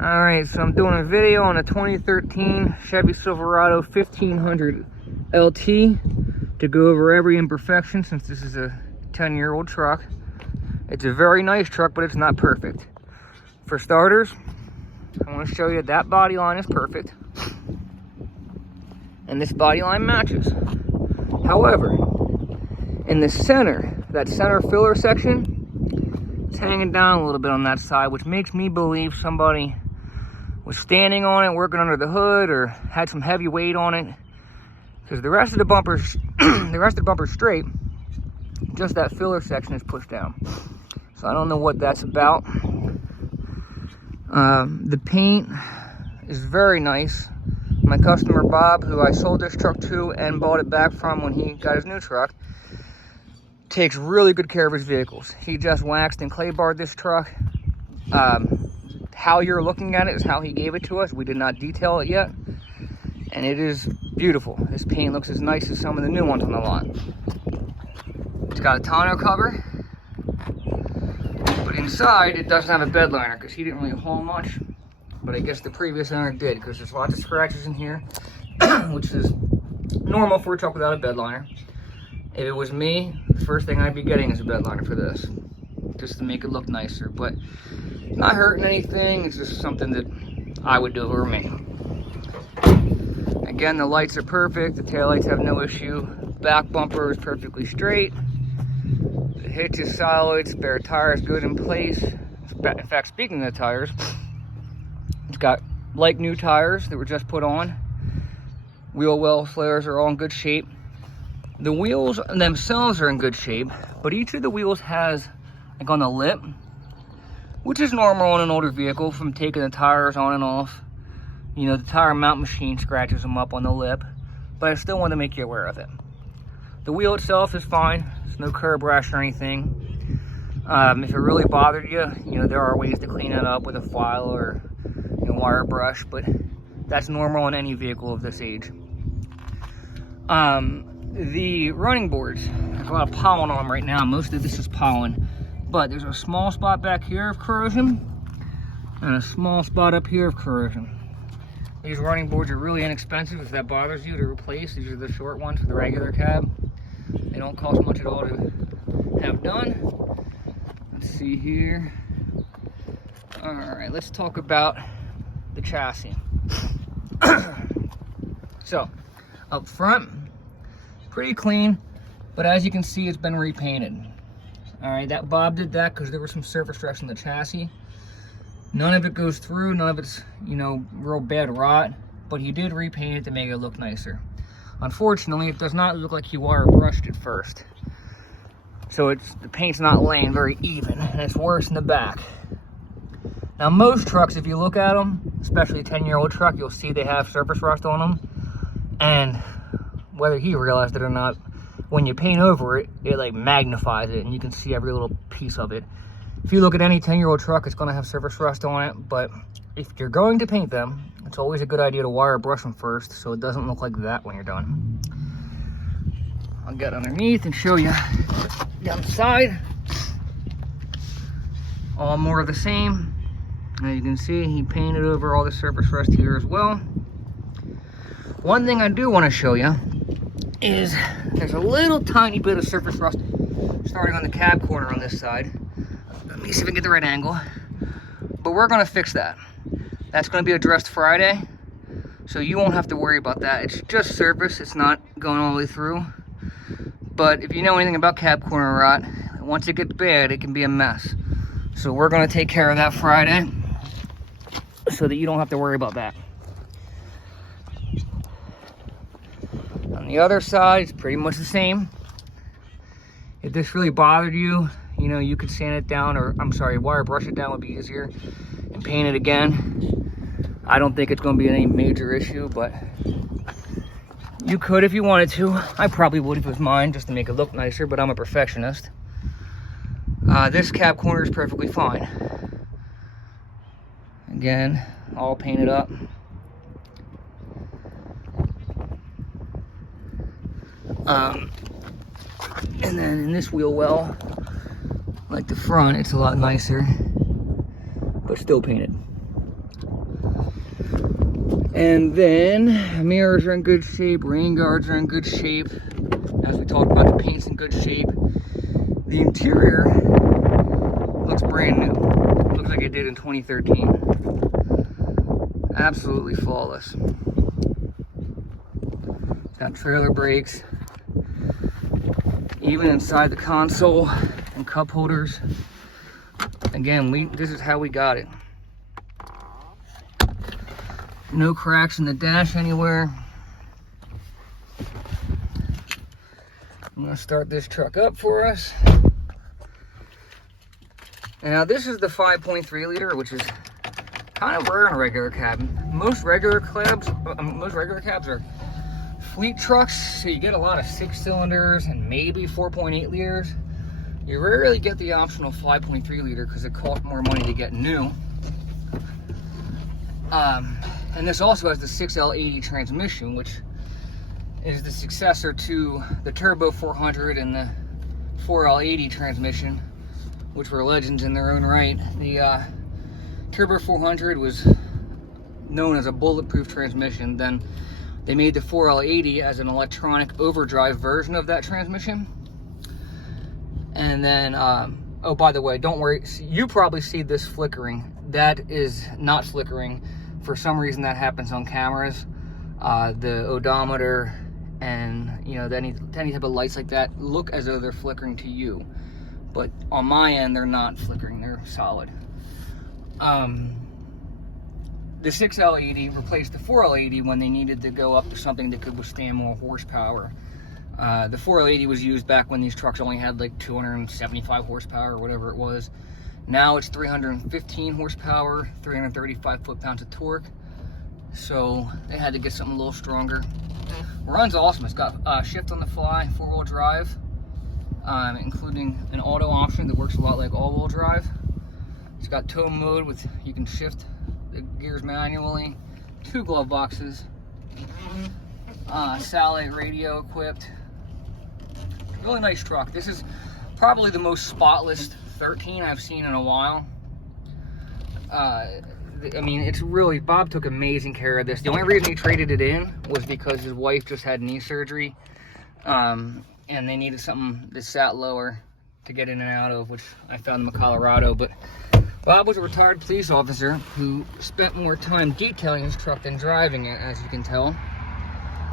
Alright, so I'm doing a video on a 2013 Chevy Silverado 1500 LT to go over every imperfection since this is a 10-year-old truck. It's a very nice truck, but it's not perfect. For starters, I want to show you that body line is perfect. And this body line matches. However, in the center, that center filler section, it's hanging down a little bit on that side, which makes me believe somebody was standing on it, working under the hood, or had some heavy weight on it. Because the rest of the bumper's straight, just that filler section is pushed down. So I don't know what that's about. The paint is very nice. My customer Bob, who I sold this truck to and bought it back from when he got his new truck, takes really good care of his vehicles. He just waxed and clay barred this truck. How you're looking at it is how he gave it to us. We did not detail it yet. And it is beautiful. This paint looks as nice as some of the new ones on the lot. It's got a tonneau cover. But inside, it doesn't have a bed liner because he didn't really haul much. But I guess the previous owner did because there's lots of scratches in here, which is normal for a truck without a bed liner. If it was me, the first thing I'd be getting is a bed liner for this, just to make it look nicer. But not hurting anything, it's just something that I would do over me. Again, the lights are perfect, the taillights have no issue, back bumper is perfectly straight, the hitch is solid, spare tire is good in place. In fact, speaking of the tires, it's got like new tires that were just put on. Wheel well flares are all in good shape. The wheels themselves are in good shape, but each of the wheels has, like on the lip, which is normal on an older vehicle from taking the tires on and off. You know, the tire mount machine scratches them up on the lip, but I still want to make you aware of it. The wheel itself is fine. There's no curb rash or anything. If it really bothered you, you know, there are ways to clean it up with a file or wire brush, but that's normal on any vehicle of this age. The running boards, there's a lot of pollen on them right now. Most of this is pollen, but there's a small spot back here of corrosion and a small spot up here of corrosion. These running boards are really inexpensive if that bothers you to replace. These are the short ones for the regular cab. They don't cost much at all to have done. Let's see here. All right, let's talk about the chassis. So, up front, pretty clean, but as you can see, it's been repainted. All right, that Bob did that because there was some surface rust in the chassis. None of it goes through, none of it's, real bad rot, but he did repaint it to make it look nicer. Unfortunately, it does not look like he wire brushed it first. So the paint's not laying very even, and it's worse in the back. Now most trucks, if you look at them, especially a 10-year-old truck, you'll see they have surface rust on them. And whether he realized it or not, when you paint over it, it like magnifies it and you can see every little piece of it. If you look at any 10-year-old truck, it's gonna have surface rust on it, but if you're going to paint them, it's always a good idea to wire brush them first so it doesn't look like that when you're done. I'll get underneath and show you down the side. All more of the same. As you can see, he painted over all the surface rust here as well. One thing I do want to show you is there's a little tiny bit of surface rust starting on the cab corner on this side. Let me see if I can get the right angle. But we're going to fix that. That's going to be addressed Friday, so you won't have to worry about that. It's just surface, it's not going all the way through. But if you know anything about cab corner rot, once it gets bad, it can be a mess. So we're going to take care of that Friday, so that you don't have to worry about that. On the other side, it's pretty much the same. If this really bothered you, you could sand it down, or wire brush it down would be easier, and paint it again. I don't think it's going to be any major issue, but you could if you wanted to. I probably would if it was mine, just to make it look nicer, but I'm a perfectionist. This cab corner is perfectly fine. Again, all painted up. And then in this wheel well, like the front, it's a lot nicer, but still painted. And then mirrors are in good shape, rain guards are in good shape. As we talked about, the paint's in good shape. The interior looks brand new. Looks like it did in 2013. Absolutely flawless. It's got trailer brakes, even inside the console and cup holders. Again, this is how we got it. No cracks in the dash anywhere. I'm gonna start this truck up for us. Now this is the 5.3 liter, which is kind of rare in a regular cab. Most regular cabs are fleet trucks, so you get a lot of 6 cylinders and maybe 4.8 liters. You rarely get the optional 5.3 liter because it costs more money to get new. And this also has the 6L80 transmission, which is the successor to the Turbo 400 and the 4L80 transmission, which were legends in their own right. The Turbo 400 was known as a bulletproof transmission. Then they made the 4L80 as an electronic overdrive version of that transmission. And then, oh, by the way, don't worry, you probably see this flickering. That is not flickering. For some reason that happens on cameras. The odometer and any type of lights like that look as though they're flickering to you. But on my end, they're not flickering, they're solid. The 6L80 replaced the 4L80 when they needed to go up to something that could withstand more horsepower. The 4L80 was used back when these trucks only had like 275 horsepower or whatever it was. Now it's 315 horsepower, 335 foot-pounds of torque. So they had to get something a little stronger. Runs awesome. It's got shift on the fly, 4-wheel drive, including an auto option that works a lot like all-wheel drive. It's got tow mode with, you can shift the gears manually, 2 glove boxes, satellite radio equipped. Really nice truck. This is probably the most spotless 13 I've seen in a while. I mean, it's really, Bob took amazing care of this. The only reason he traded it in was because his wife just had knee surgery, and they needed something that sat lower to get in and out of, which I found in Colorado. But Bob was a retired police officer who spent more time detailing his truck than driving it, as you can tell.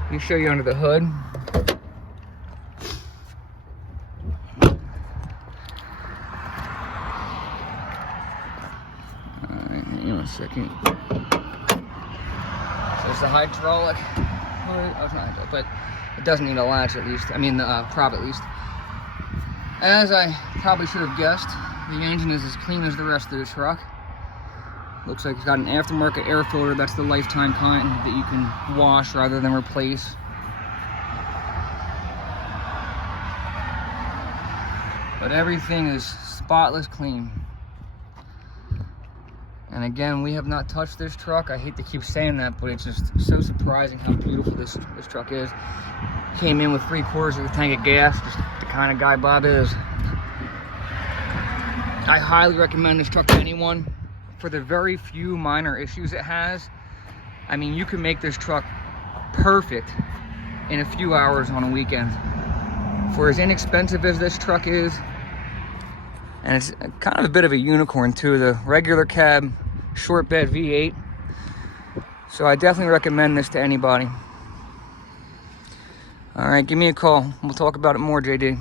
Let me show you under the hood. Second. So it's the hydraulic, oh, it's not hydraulic, but it doesn't need a latch at least. I mean, the prop at least. As I probably should have guessed, the engine is as clean as the rest of the truck. Looks like it's got an aftermarket air filter. That's the lifetime kind that you can wash rather than replace. But everything is spotless clean. And again, we have not touched this truck. I hate to keep saying that, but it's just so surprising how beautiful this truck is. Came in with 3/4 of a tank of gas, just the kind of guy Bob is. I highly recommend this truck to anyone for the very few minor issues it has. I mean, you can make this truck perfect in a few hours on a weekend. For as inexpensive as this truck is, and it's kind of a bit of a unicorn too, the regular cab short bed V8. So I definitely recommend this to anybody. All right, give me a call. We'll talk about it more, JD.